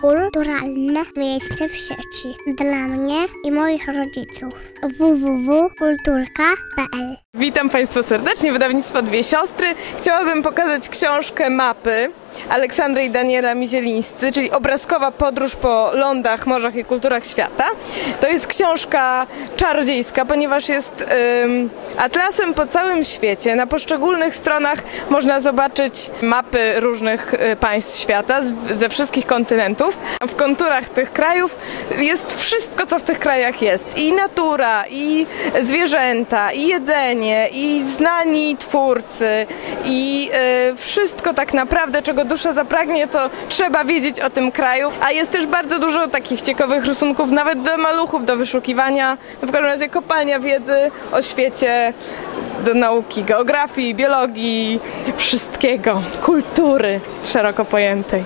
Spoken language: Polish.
kulturalne miejsce w sieci dla mnie i moich rodziców. www.kulturka.pl. Witam Państwa serdecznie, wydawnictwo Dwie Siostry. Chciałabym pokazać książkę Mapy Aleksandry i Daniela Mizielińscy, czyli obrazkowa podróż po lądach, morzach i kulturach świata. To jest książka czarodziejska, ponieważ jest atlasem po całym świecie. Na poszczególnych stronach można zobaczyć mapy różnych państw świata, ze wszystkich kontynentów. W konturach tych krajów jest wszystko, co w tych krajach jest. I natura, i zwierzęta, i jedzenie, i znani twórcy, i wszystko tak naprawdę, czego dusza zapragnie, co trzeba wiedzieć o tym kraju. A jest też bardzo dużo takich ciekawych rysunków, nawet do maluchów, do wyszukiwania. W każdym razie kopalnia wiedzy o świecie, do nauki geografii, biologii, wszystkiego, kultury szeroko pojętej.